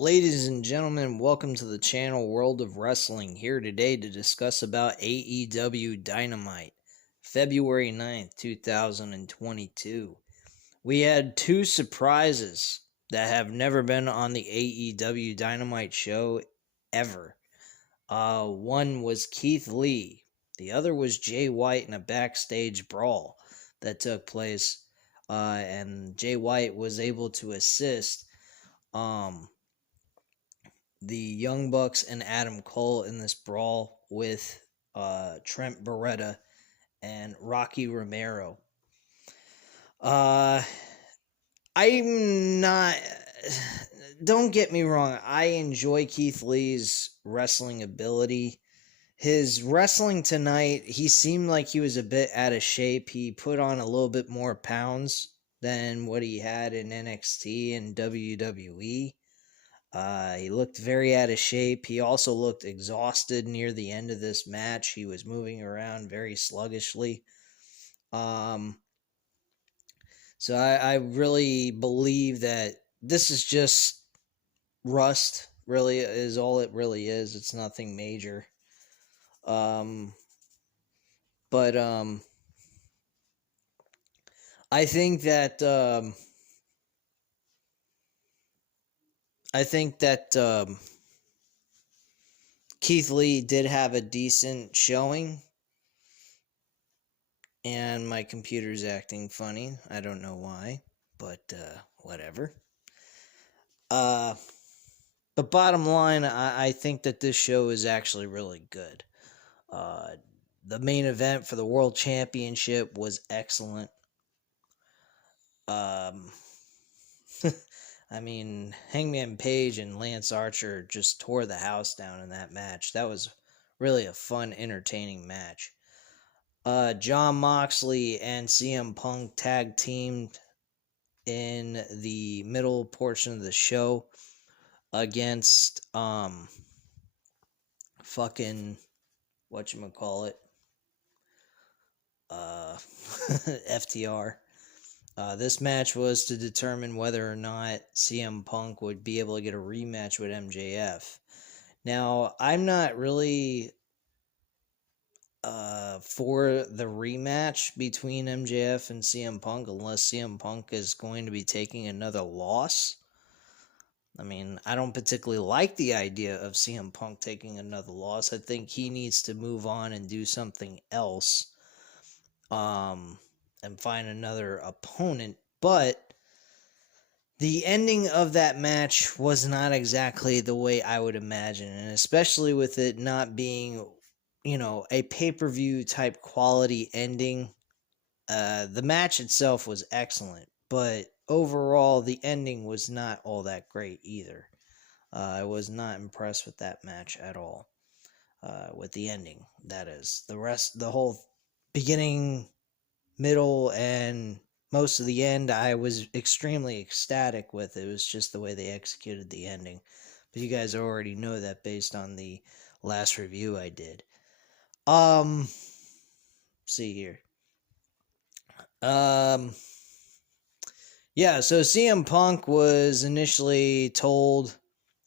Ladies and gentlemen, welcome to the channel World of Wrestling. Here today to discuss about AEW Dynamite, February 9th, 2022. We had two surprises that have never been on the AEW Dynamite show ever. One was Keith Lee. The other was Jay White in a backstage brawl that took place. And Jay White was able to assist the Young Bucks and Adam Cole in this brawl with Trent Beretta and Rocky Romero. I'm not. Don't get me wrong. I enjoy Keith Lee's wrestling ability. His wrestling tonight, he seemed like he was a bit out of shape. He put on a little bit more pounds than what he had in NXT and WWE. He looked very out of shape. He also looked exhausted near the end of this match. He was moving around very sluggishly. So I really believe that this is just rust, really, is all it really is. It's nothing major. But I think that Keith Lee did have a decent showing. And my computer's acting funny. I don't know why, but whatever. But bottom line, I think that this show is actually really good. The main event for the World Championship was excellent. I mean, Hangman Page and Lance Archer just tore the house down in that match. That was really a fun, entertaining match. Jon Moxley and CM Punk tag teamed in the middle portion of the show against fucking whatchamacallit, FTR. This match was to determine whether or not CM Punk would be able to get a rematch with MJF. Now, I'm not really for the rematch between MJF and CM Punk unless CM Punk is going to be taking another loss. I mean, I don't particularly like the idea of CM Punk taking another loss. I think he needs to move on and do something else. And find another opponent. But the ending of that match was not exactly the way I would imagine. And especially with it not being, a pay-per-view type quality ending. The match itself was excellent. But overall, the ending was not all that great either. I was not impressed with that match at all. With the ending, that is. The whole beginning, middle, and most of the end, I was extremely ecstatic with. It was just the way they executed the ending. But you guys already know that based on the last review I did. See here. Yeah, so CM Punk was initially told,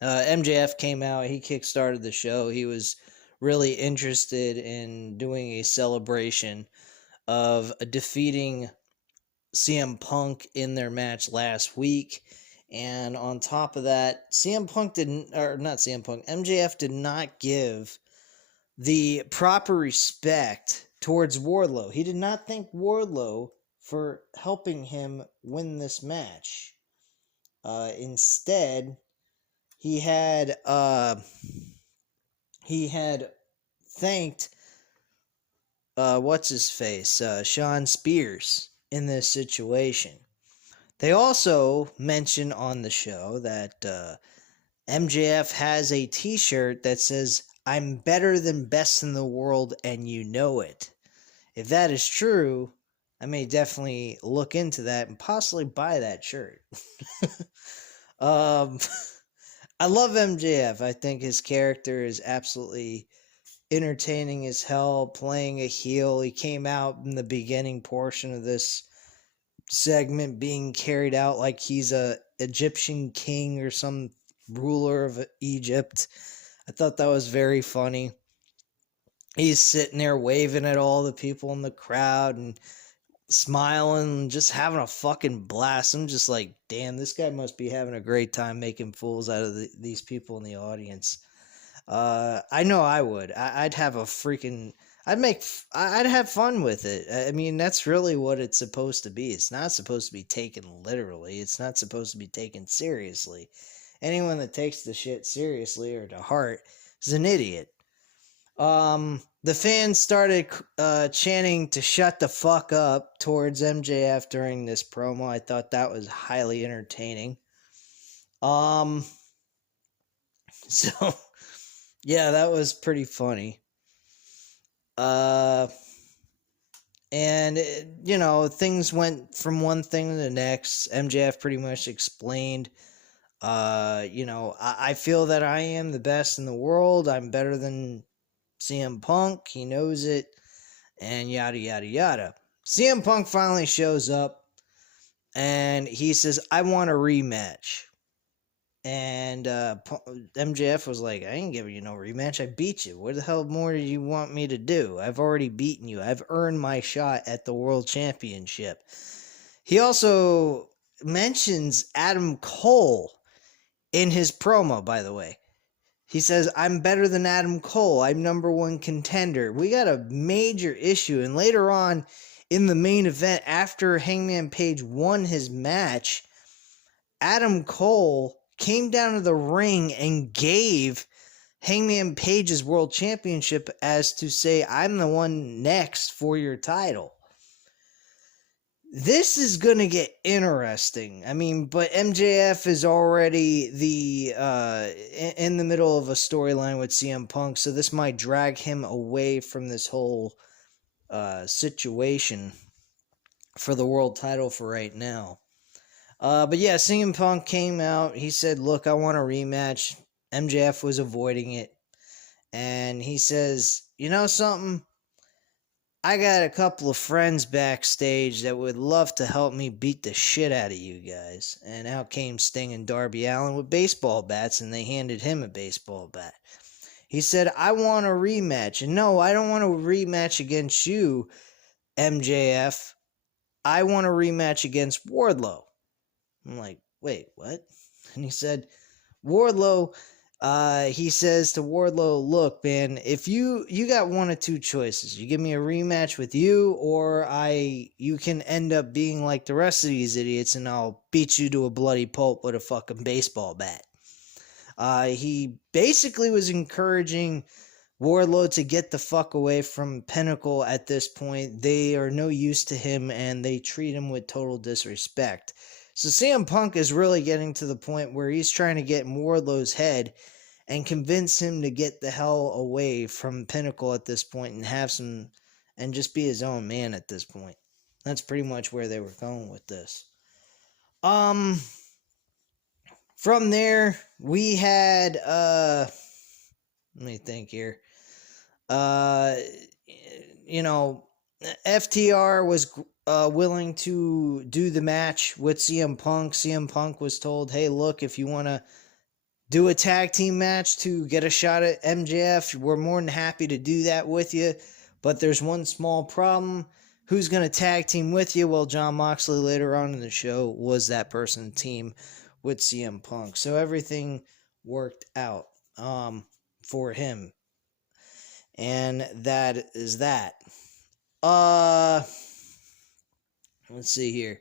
MJF came out, he kickstarted the show. He was really interested in doing a celebration of defeating CM Punk in their match last week. And on top of that, MJF did not give the proper respect towards Wardlow. He did not thank Wardlow for helping him win this match. Instead, he had thanked Sean Spears in this situation. They also mentioned on the show that MJF has a t-shirt that says, "I'm better than best in the world and you know it." If that is true, I may definitely look into that and possibly buy that shirt. I love MJF. I think his character is absolutely entertaining as hell, playing a heel. He came out in the beginning portion of this segment being carried out like he's a Egyptian king or some ruler of Egypt. I thought that was very funny. He's sitting there waving at all the people in the crowd and smiling, just having a fucking blast. I'm just like, damn, this guy must be having a great time making fools out of these people in the audience. I know I would. I'd have a freaking. I'd have fun with it. I mean, that's really what it's supposed to be. It's not supposed to be taken literally. It's not supposed to be taken seriously. Anyone that takes the shit seriously or to heart is an idiot. The fans started chanting to shut the fuck up towards MJF during this promo. I thought that was highly entertaining. So yeah, that was pretty funny. And you know, things went from one thing to the next. MJF pretty much explained, you know, I feel that I am the best in the world. I'm better than CM Punk. He knows it, and yada yada yada. CM Punk finally shows up, and he says, "I want a rematch." And MJF was like, I ain't giving you no rematch. I beat you. What the hell more do you want me to do? I've already beaten you. I've earned my shot at the World Championship. He also mentions Adam Cole in his promo, by the way. He says, I'm better than Adam Cole. I'm number one contender. We got a major issue. And later on in the main event, after Hangman Page won his match, Adam Cole came down to the ring and gave Hangman Page's world championship as to say, I'm the one next for your title. This is going to get interesting. I mean, but MJF is already in the middle of a storyline with CM Punk, so this might drag him away from this whole situation for the world title for right now. But yeah, CM Punk came out. He said, look, I want a rematch. MJF was avoiding it. And he says, you know something? I got a couple of friends backstage that would love to help me beat the shit out of you guys. And out came Sting and Darby Allin with baseball bats, and they handed him a baseball bat. He said, I want a rematch. And no, I don't want a rematch against you, MJF. I want a rematch against Wardlow. I'm like, wait, what? And he said, Wardlow, he says to Wardlow, look, man, if you got one of two choices. You give me a rematch with you, or you can end up being like the rest of these idiots, and I'll beat you to a bloody pulp with a fucking baseball bat. He basically was encouraging Wardlow to get the fuck away from Pinnacle at this point. They are no use to him, and they treat him with total disrespect. So CM Punk is really getting to the point where he's trying to get in Wardlow's head and convince him to get the hell away from Pinnacle at this point and have some, and just be his own man at this point. That's pretty much where they were going with this. From there, we had, let me think here. You know, FTR was willing to do the match with CM Punk. CM Punk was told, hey, look, if you want to do a tag team match to get a shot at MJF, we're more than happy to do that with you. But there's one small problem. Who's going to tag team with you? Well, Jon Moxley later on in the show was that person team with CM Punk. So everything worked out for him. And that is that. Let's see here.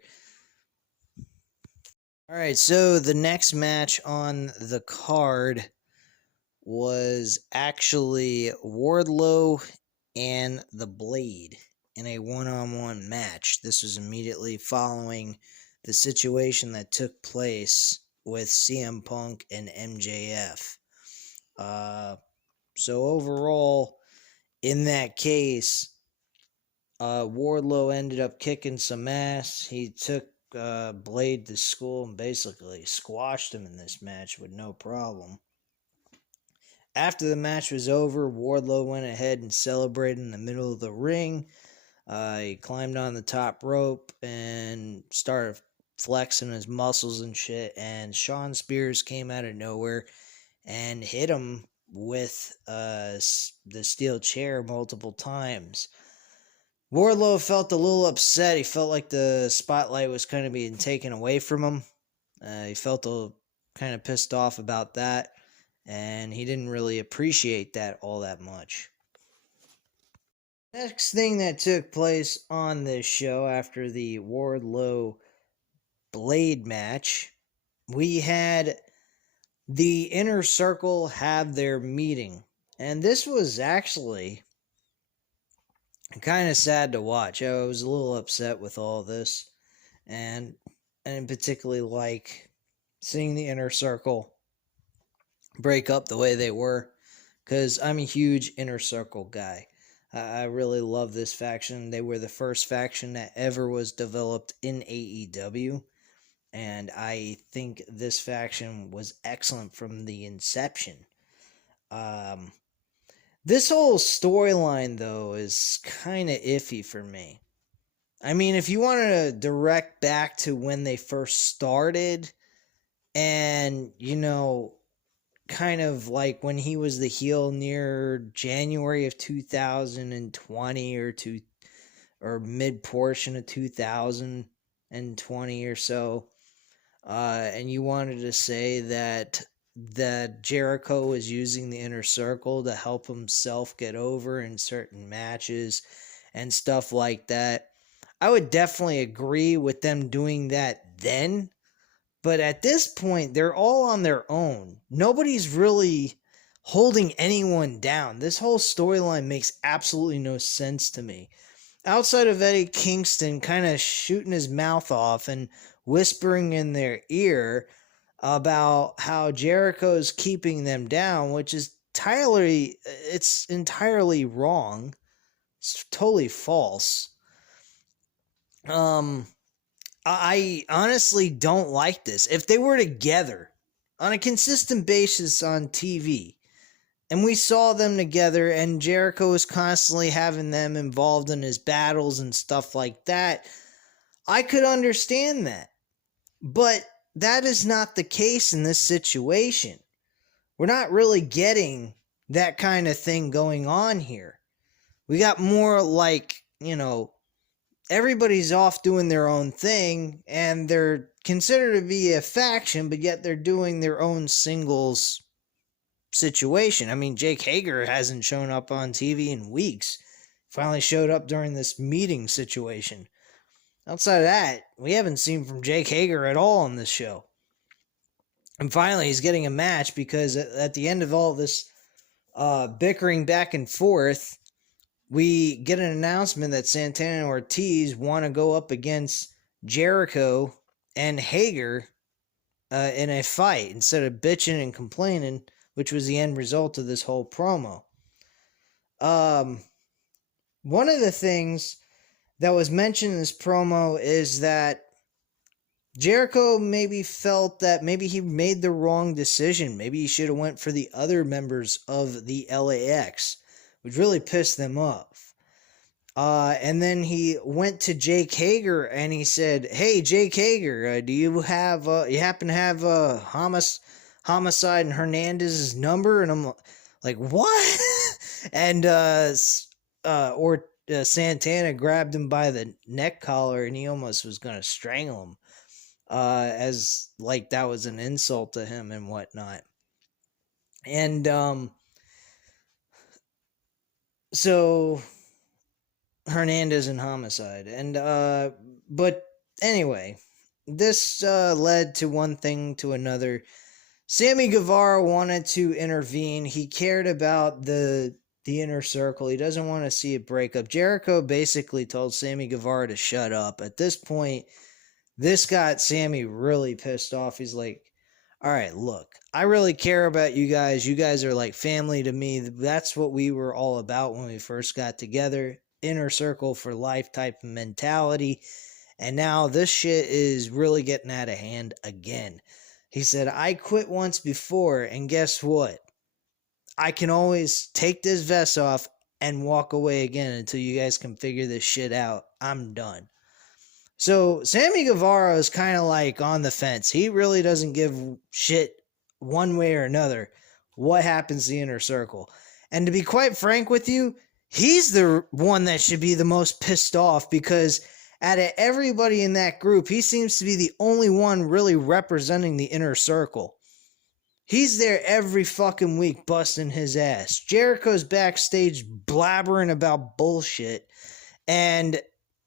All right, so the next match on the card was actually Wardlow and The Blade in a one-on-one match. This was immediately following the situation that took place with CM Punk and MJF. So overall, in that case, Wardlow ended up kicking some ass. He took Blade to school and basically squashed him in this match with no problem. After the match was over, Wardlow went ahead and celebrated in the middle of the ring. He climbed on the top rope and started flexing his muscles and shit, and Shawn Spears came out of nowhere and hit him with the steel chair multiple times. Wardlow felt a little upset. He felt like the spotlight was kind of being taken away from him. He felt kind of pissed off about that, and he didn't really appreciate that all that much. Next thing that took place on this show after the Wardlow Blade match, we had the Inner Circle have their meeting. And this was actually kind of sad to watch. I was a little upset with all this. And particularly like seeing the Inner Circle break up the way they were. Because I'm a huge Inner Circle guy. I really love this faction. They were the first faction that ever was developed in AEW. And I think this faction was excellent from the inception. This whole storyline, though, is kind of iffy for me. I mean, if you wanted to direct back to when they first started, and, kind of like when he was the heel near January of 2020 or mid portion of 2020 or so, and you wanted to say that Jericho was using the Inner Circle to help himself get over in certain matches and stuff like that, I would definitely agree with them doing that then. But at this point, they're all on their own. Nobody's really holding anyone down. This whole storyline makes absolutely no sense to me. Outside of Eddie Kingston kind of shooting his mouth off and whispering in their ear about how Jericho's keeping them down, which is entirely wrong. It's totally false. I honestly don't like this. If they were together on a consistent basis on TV, and we saw them together, and Jericho was constantly having them involved in his battles and stuff like that, I could understand that. But that is not the case in this situation. We're not really getting that kind of thing going on here. We got more like, everybody's off doing their own thing, and they're considered to be a faction, but yet they're doing their own singles situation. I mean, Jake Hager hasn't shown up on TV in weeks. Finally showed up during this meeting situation. Outside of that, we haven't seen from Jake Hager at all on this show. And finally, he's getting a match because at the end of all this bickering back and forth, we get an announcement that Santana and Ortiz want to go up against Jericho and Hager in a fight instead of bitching and complaining, which was the end result of this whole promo. One of the things that was mentioned in this promo is that Jericho maybe felt that maybe he made the wrong decision. Maybe he should have went for the other members of the LAX, which really pissed them off. And then he went to Jake Hager and he said, "Hey, Jake Hager, do you happen to have Homicide and Hernandez's number?" And I'm like, "What?" And Santana grabbed him by the neck collar and he almost was going to strangle him, as like that was an insult to him and whatnot. And so Hernandez and Homicide, and but anyway, this led to one thing to another. Sammy Guevara wanted to intervene. He cared about the Inner Circle. He doesn't want to see it break up. Jericho basically told Sammy Guevara to shut up. At this point, this got Sammy really pissed off. He's like, "All right, look, I really care about you guys. You guys are like family to me. That's what we were all about when we first got together. Inner Circle for life type of mentality. And now this shit is really getting out of hand again." He said, "I quit once before, and guess what? I can always take this vest off and walk away again until you guys can figure this shit out. I'm done." So Sammy Guevara is kind of like on the fence. He really doesn't give shit one way or another what happens to the Inner Circle. And to be quite frank with you, he's the one that should be the most pissed off, because out of everybody in that group, he seems to be the only one really representing the Inner Circle. He's there every fucking week busting his ass. Jericho's backstage blabbering about bullshit. And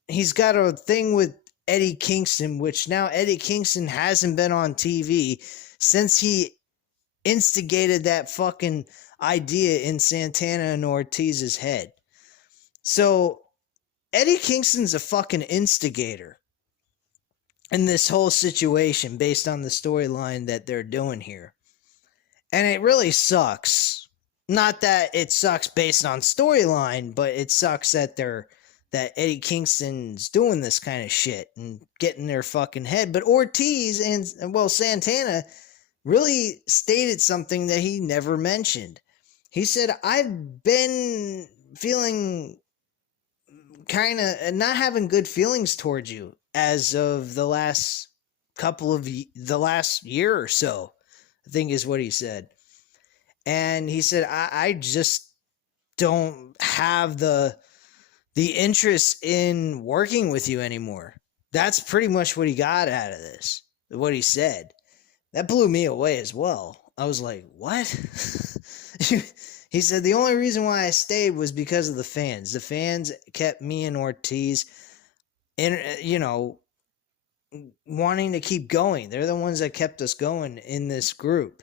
he's got a thing with Eddie Kingston, which now Eddie Kingston hasn't been on TV since he instigated that fucking idea in Santana and Ortiz's head. So Eddie Kingston's a fucking instigator in this whole situation based on the storyline that they're doing here. And it really sucks. Not that it sucks based on storyline, but it sucks that Eddie Kingston's doing this kind of shit and getting their fucking head. But Ortiz and Santana really stated something that he never mentioned. He said, I've been feeling kind of not having good feelings towards you as of the last year or so, I think is what he said. And he said, I just don't have the interest in working with you anymore. That's pretty much what he got out of this, what he said. That blew me away as well. I was like, what? He said, the only reason why I stayed was because of the fans. The fans kept me and Ortiz, wanting to keep going. They're the ones that kept us going in this group.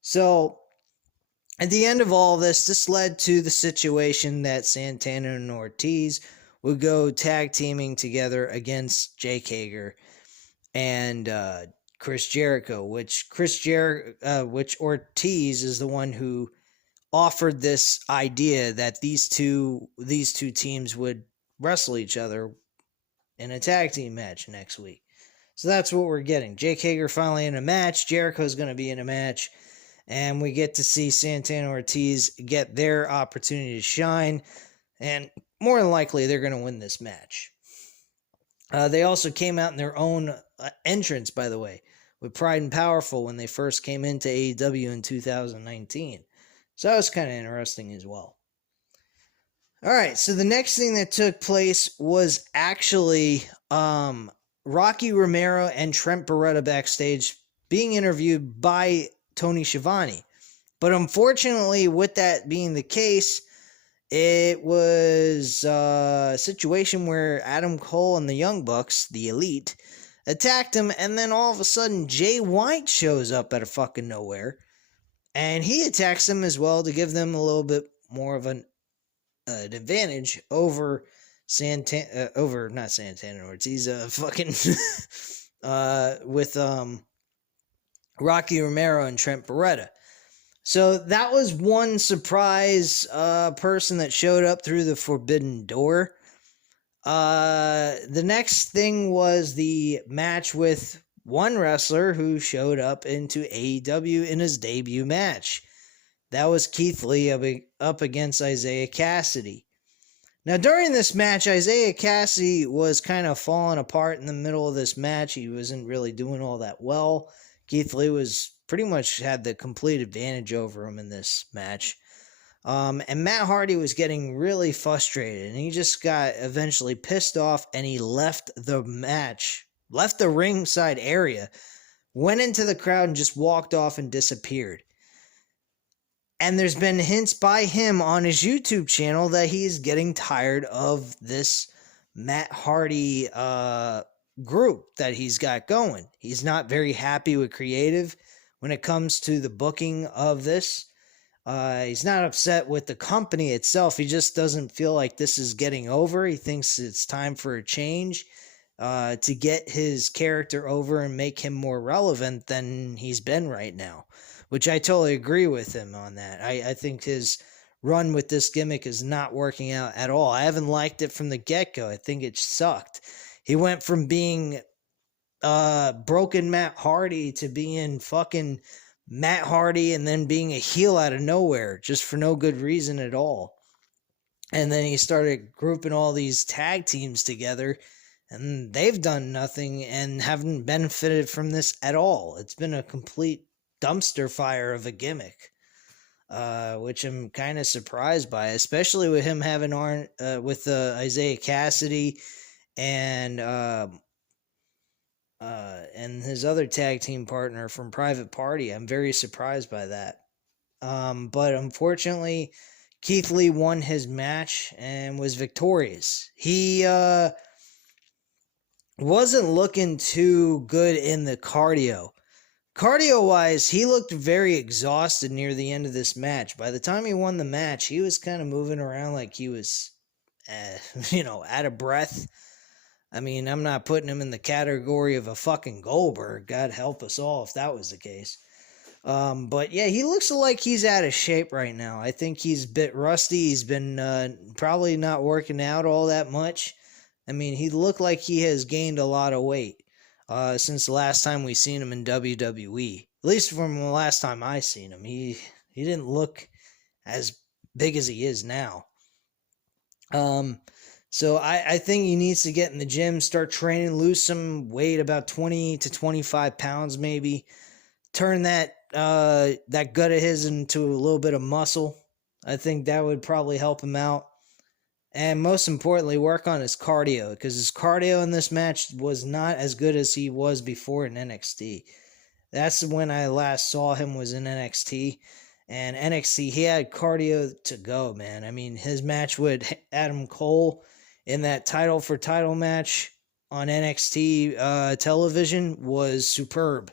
So at the end of all this led to the situation that Santana and Ortiz would go tag teaming together against Jake Hager and Chris Jericho, which Ortiz is the one who offered this idea that these two teams would wrestle each other in a tag team match next week. So that's what we're getting. Jake Hager finally in a match. Jericho's going to be in a match. And we get to see Santana Ortiz get their opportunity to shine. And more than likely, they're going to win this match. They also came out in their own entrance, by the way, with Pride and Powerful when they first came into AEW in 2019. So that was kind of interesting as well. All right, so the next thing that took place was actually Rocky Romero and Trent Beretta backstage being interviewed by Tony Schiavone. But unfortunately, with that being the case, it was a situation where Adam Cole and the Young Bucks, the Elite, attacked him, and then all of a sudden Jay White shows up out of fucking nowhere, and he attacks them as well to give them a little bit more of an advantage over not Santana Ortiz, with Rocky Romero and Trent Beretta. So that was one surprise person that showed up through the forbidden door. The next thing was the match with one wrestler who showed up into AEW in his debut match. That was Keith Lee up against Isaiah Cassidy. Now, during this match, Isaiah Cassidy was kind of falling apart in the middle of this match. He wasn't really doing all that well. Keith Lee was pretty much had the complete advantage over him in this match. And Matt Hardy was getting really frustrated, and he just got eventually pissed off, and he left the match, left the ringside area, went into the crowd, and just walked off and disappeared. And there's been hints by him on his YouTube channel that he's getting tired of this Matt Hardy group that he's got going. He's not very happy with creative when it comes to the booking of this. He's not upset with the company itself. He just doesn't feel like this is getting over. He thinks it's time for a change to get his character over and make him more relevant than he's been right now, which I totally agree with him on that. I think his run with this gimmick is not working out at all. I haven't liked it from the get-go. I think it sucked. He went from being broken Matt Hardy to being fucking Matt Hardy and then being a heel out of nowhere just for no good reason at all. And then he started grouping all these tag teams together, and they've done nothing and haven't benefited from this at all. It's been a complete dumpster fire of a gimmick, which I'm kind of surprised by, especially with him having Isaiah Cassidy and his other tag team partner from Private Party. I'm very surprised by that. But unfortunately, Keith Lee won his match and was victorious. He wasn't looking too good in the cardio. Cardio-wise, he looked very exhausted near the end of this match. By the time he won the match, he was kind of moving around like he was, out of breath. I mean, I'm not putting him in the category of a fucking Goldberg. God help us all if that was the case. But yeah, he looks like he's out of shape right now. I think he's a bit rusty. He's been probably not working out all that much. I mean, he looked like he has gained a lot of weight since the last time we seen him in WWE. At least from the last time I seen him. He didn't look as big as he is now. So I think he needs to get in the gym, start training, lose some weight, about 20 to 25 pounds maybe. Turn that gut of his into a little bit of muscle. I think that would probably help him out. And most importantly, work on his cardio, because his cardio in this match was not as good as he was before in NXT. That's when I last saw him, was in NXT. And NXT, he had cardio to go, man. I mean, his match with Adam Cole in that title for title match on NXT television was superb.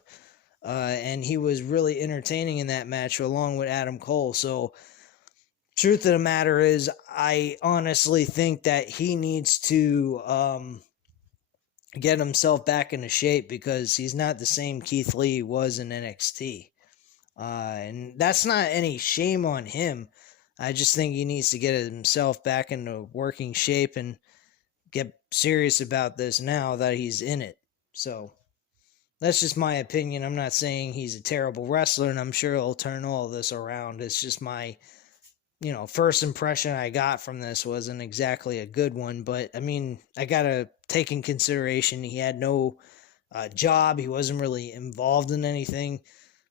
And he was really entertaining in that match along with Adam Cole. So, truth of the matter is, I honestly think that he needs to get himself back into shape, because he's not the same Keith Lee he was in NXT. And that's not any shame on him. I just think he needs to get himself back into working shape and get serious about this now that he's in it. So, that's just my opinion. I'm not saying he's a terrible wrestler, and I'm sure he'll turn all this around. It's just my, first impression I got from this wasn't exactly a good one. But, I mean, I got to take in consideration he had no job. He wasn't really involved in anything.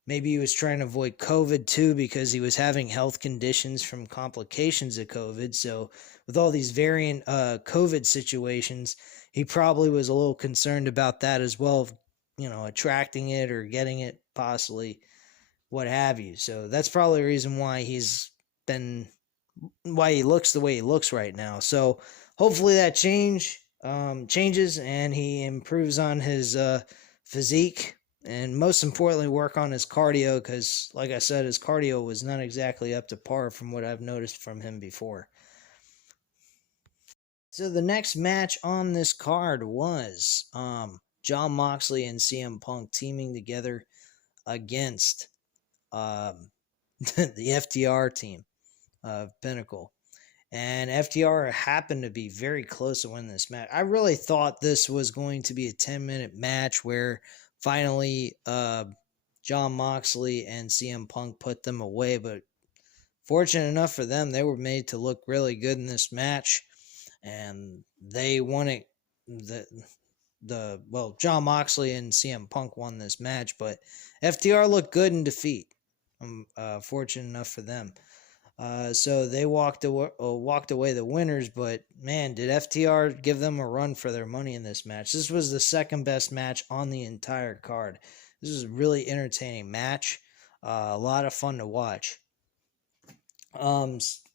Maybe he was trying to avoid COVID, too, because he was having health conditions from complications of COVID. So, with all these variant COVID situations, he probably was a little concerned about that as well, attracting it or getting it, possibly, what have you. So that's probably the reason why he looks the way he looks right now. So hopefully that changes and he improves on his physique, and most importantly, work on his cardio, because like I said, his cardio was not exactly up to par from what I've noticed from him before. So the next match on this card was Jon Moxley and CM Punk teaming together against the FTR team of Pinnacle. And FTR happened to be very close to winning this match. I really thought this was going to be a 10-minute match where finally Jon Moxley and CM Punk put them away. But fortunate enough for them, they were made to look really good in this match. And they won it. Jon Moxley and CM Punk won this match, but FTR looked good in defeat. Fortunate enough for them. So they walked away the winners, but man, did FTR give them a run for their money in this match. This was the second best match on the entire card. This was a really entertaining match. A lot of fun to watch.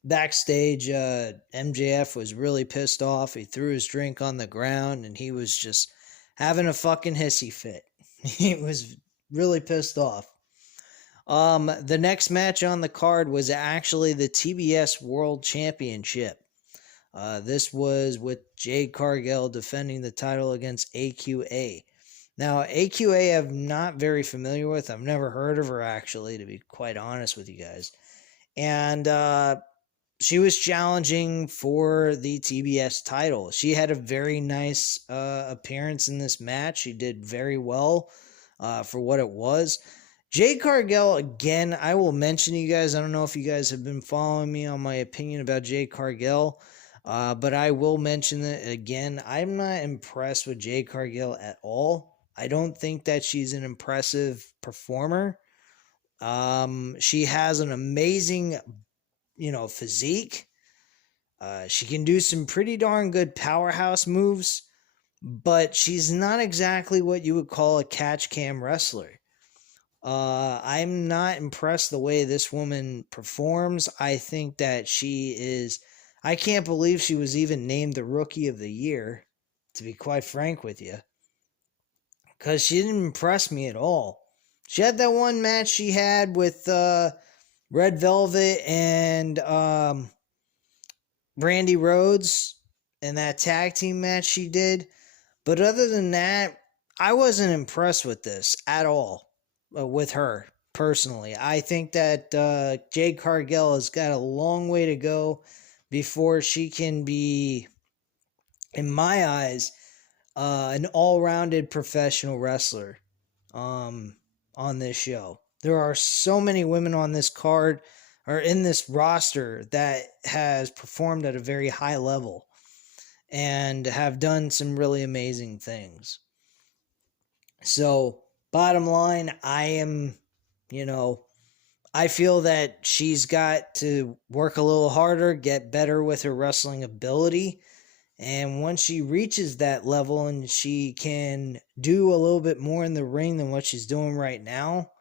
Backstage, MJF was really pissed off. He threw his drink on the ground, and he was just having a fucking hissy fit. He was really pissed off. The next match on the card was actually the TBS World Championship. This was with Jade Cargill defending the title against AQA. Now, AQA I'm not very familiar with. I've never heard of her, actually, to be quite honest with you guys. And she was challenging for the TBS title. She had a very nice appearance in this match. She did very well for what it was. Jade Cargill, again, I will mention to you guys, I don't know if you guys have been following me on my opinion about Jade Cargill. But I will mention it again. I'm not impressed with Jade Cargill at all. I don't think that she's an impressive performer. She has an amazing, physique. She can do some pretty darn good powerhouse moves, but she's not exactly what you would call a catch cam wrestler. I'm not impressed the way this woman performs. I think that she is. I can't believe she was even named the Rookie of the Year, to be quite frank with you, because she didn't impress me at all. She had that one match she had with Red Velvet and Brandy Rhodes, and that tag team match she did. But other than that, I wasn't impressed with this at all, with her personally. I think that Jade Cargill has got a long way to go before she can be, in my eyes, an all-rounded professional wrestler on this show. There are so many women on this card or in this roster that has performed at a very high level and have done some really amazing things. So, bottom line, I feel that she's got to work a little harder, get better with her wrestling ability. And once she reaches that level and she can do a little bit more in the ring than what she's doing right now,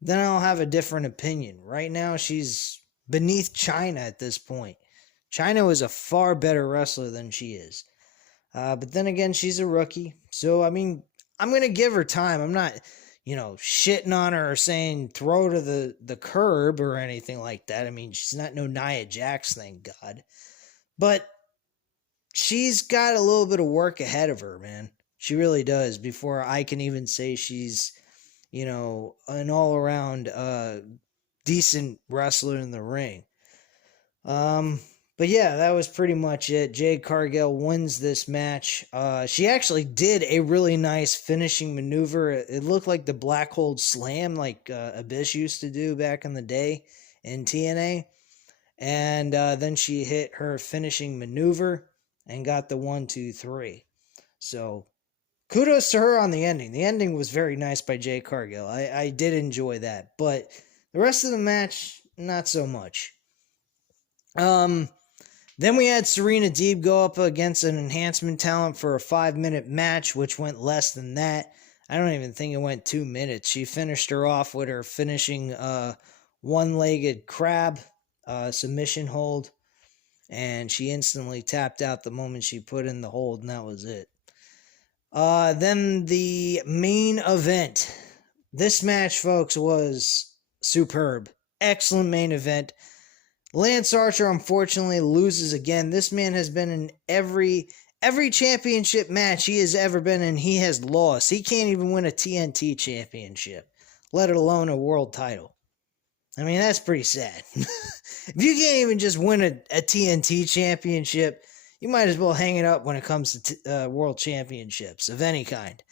then I'll have a different opinion. Right now, she's beneath China at this point. China is a far better wrestler than she is. But then again, she's a rookie. So, I mean, I'm going to give her time. I'm not, shitting on her or saying throw her to the curb or anything like that. I mean, she's not no Nia Jax, thank God. But she's got a little bit of work ahead of her, man. She really does, before I can even say she's, an all-around decent wrestler in the ring. But yeah, that was pretty much it. Jade Cargill wins this match. She actually did a really nice finishing maneuver. It looked like the Black Hole Slam, like Abyss used to do back in the day in TNA. And then she hit her finishing maneuver and got the 1, 2, 3. So kudos to her on the ending. The ending was very nice by Jade Cargill. I did enjoy that. But the rest of the match, not so much. Then we had Serena Deeb go up against an enhancement talent for a 5-minute match, which went less than that. I don't even think it went 2 minutes. She finished her off with her finishing one-legged crab submission hold, and she instantly tapped out the moment she put in the hold, and that was it. Then the main event. This match, folks, was superb. Excellent main event. Lance Archer, unfortunately, loses again. This man has been in every championship match he has ever been in. He has lost. He can't even win a TNT championship, let alone a world title. I mean, that's pretty sad. If you can't even just win a TNT championship, you might as well hang it up when it comes to world championships of any kind.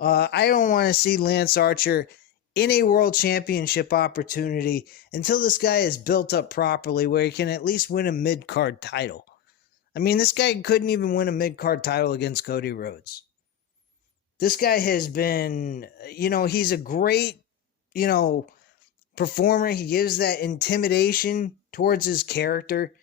I don't want to see Lance Archer in a world championship opportunity until this guy is built up properly where he can at least win a mid-card title. I mean, this guy couldn't even win a mid-card title against Cody Rhodes. This guy has been, he's a great, performer. He gives that intimidation towards his character.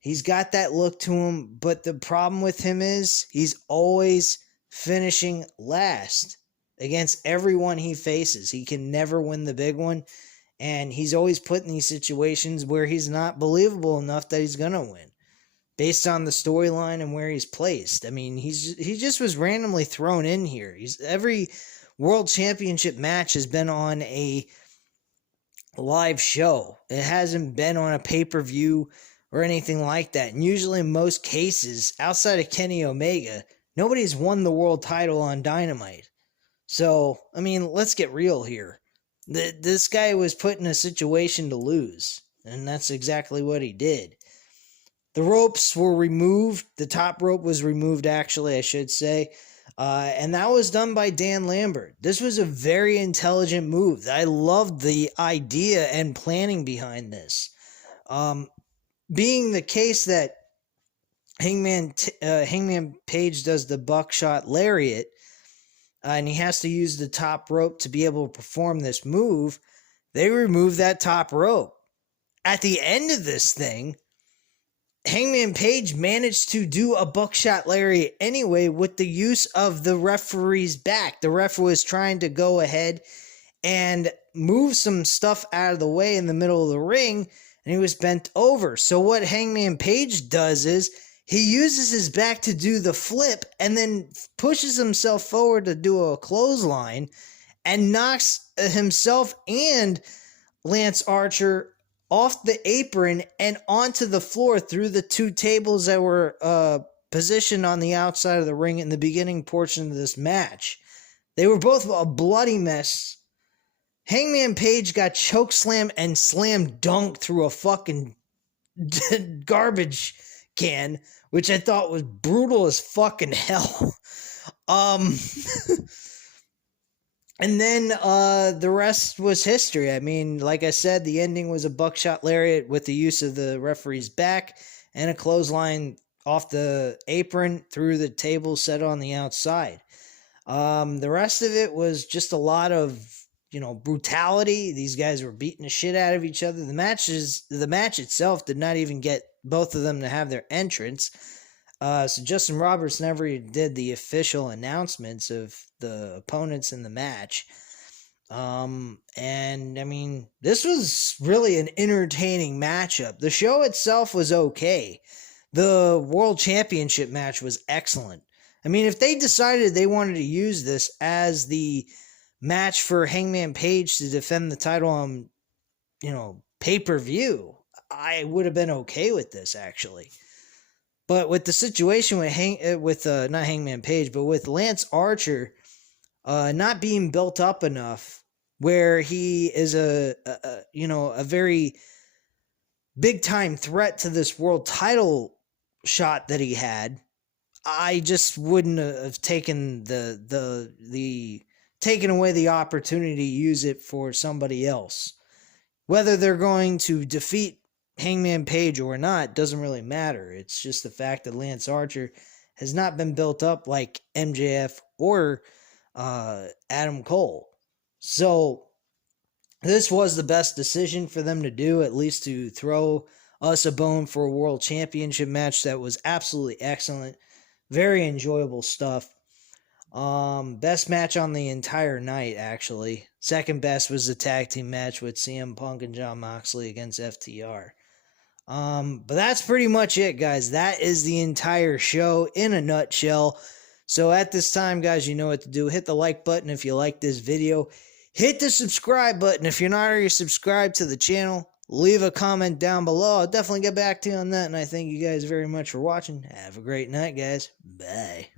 He's got that look to him, but the problem with him is he's always finishing last against everyone he faces. He can never win the big one, and he's always put in these situations where he's not believable enough that he's going to win based on the storyline and where he's placed. I mean, he just was randomly thrown in here. Every world championship match has been on a live show. It hasn't been on a pay-per-view or anything like that. And usually in most cases, outside of Kenny Omega, nobody's won the world title on Dynamite. So, I mean, let's get real here. This guy was put in a situation to lose, and that's exactly what he did. The ropes were removed. The top rope was removed, actually, I should say. And that was done by Dan Lambert. This was a very intelligent move. I loved the idea and planning behind this. Being the case that Hangman Page does the buckshot lariat, and he has to use the top rope to be able to perform this move. They remove that top rope. At the end of this thing, Hangman Page managed to do a buckshot lariat anyway with the use of the referee's back. The ref was trying to go ahead and move some stuff out of the way in the middle of the ring, and he was bent over. So what Hangman Page does is he uses his back to do the flip and then pushes himself forward to do a clothesline and knocks himself and Lance Archer off the apron and onto the floor through the two tables that were positioned on the outside of the ring in the beginning portion of this match. They were both a bloody mess. Hangman Page got chokeslammed and slam dunked through a fucking garbage can, which I thought was brutal as fucking hell. And then the rest was history. I mean, like I said, the ending was a buckshot lariat with the use of the referee's back and a clothesline off the apron through the table set on the outside. The rest of it was just a lot of, brutality. These guys were beating the shit out of each other. The match itself did not even get both of them to have their entrance. So Justin Roberts never did the official announcements of the opponents in the match. And I mean, this was really an entertaining matchup. The show itself was okay. The World Championship match was excellent. I mean, if they decided they wanted to use this as the match for Hangman Page to defend the title on, pay-per-view, I would have been okay with this, actually. But with the situation with not Hangman Page, but with Lance Archer not being built up enough, where he is a very big time threat to this world title shot that he had, I just wouldn't have taken taken away the opportunity to use it for somebody else. Whether they're going to defeat Hangman Page or not doesn't really matter. It's just the fact that Lance Archer has not been built up like MJF or Adam Cole. So this was the best decision for them to do, at least to throw us a bone for a world championship match that was absolutely excellent. Very enjoyable stuff. Best match on the entire night, actually. Second best was the tag team match with CM Punk and Jon Moxley against FTR. But that's pretty much it, guys. That is the entire show in a nutshell. So at this time, guys, you know what to do. Hit the like button if you like this video. Hit the subscribe button if you're not already subscribed to the channel. Leave a comment down below. I'll definitely get back to you on that. And I thank you guys very much for watching. Have a great night, guys. Bye.